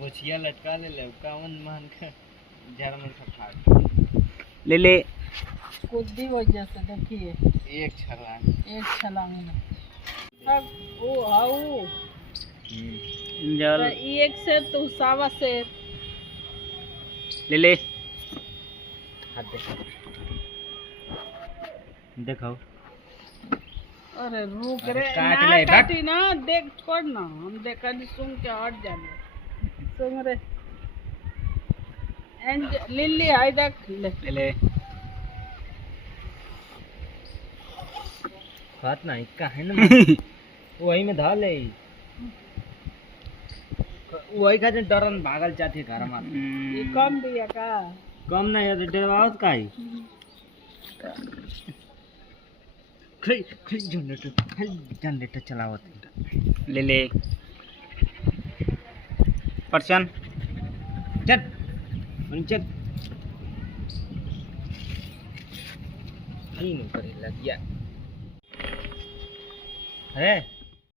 पोछिया लटका ले कावन मान का जर्मन सफार ले ले कुछ भी वजह से देखिए एक छलांग में अब वो आओ जल एक शेर तो सावा शेर ले ले हाथ देखो अरे रुक अरे रे काट ना ले, बक। काटी ना देख छोड़ ना हम देखा नहीं सुन के हट जाने सुन रे एंड लिल्ली आई देख ले ले ले बात ना इक्का है ना वही में धाल ले वही का जो डरन भागल जाते घर में ये कम दिया का कम नहीं है तो डरवाओ काई खरी जनरेटर चलावत ले ले परचन चल चल नहीं करे लग गया अरे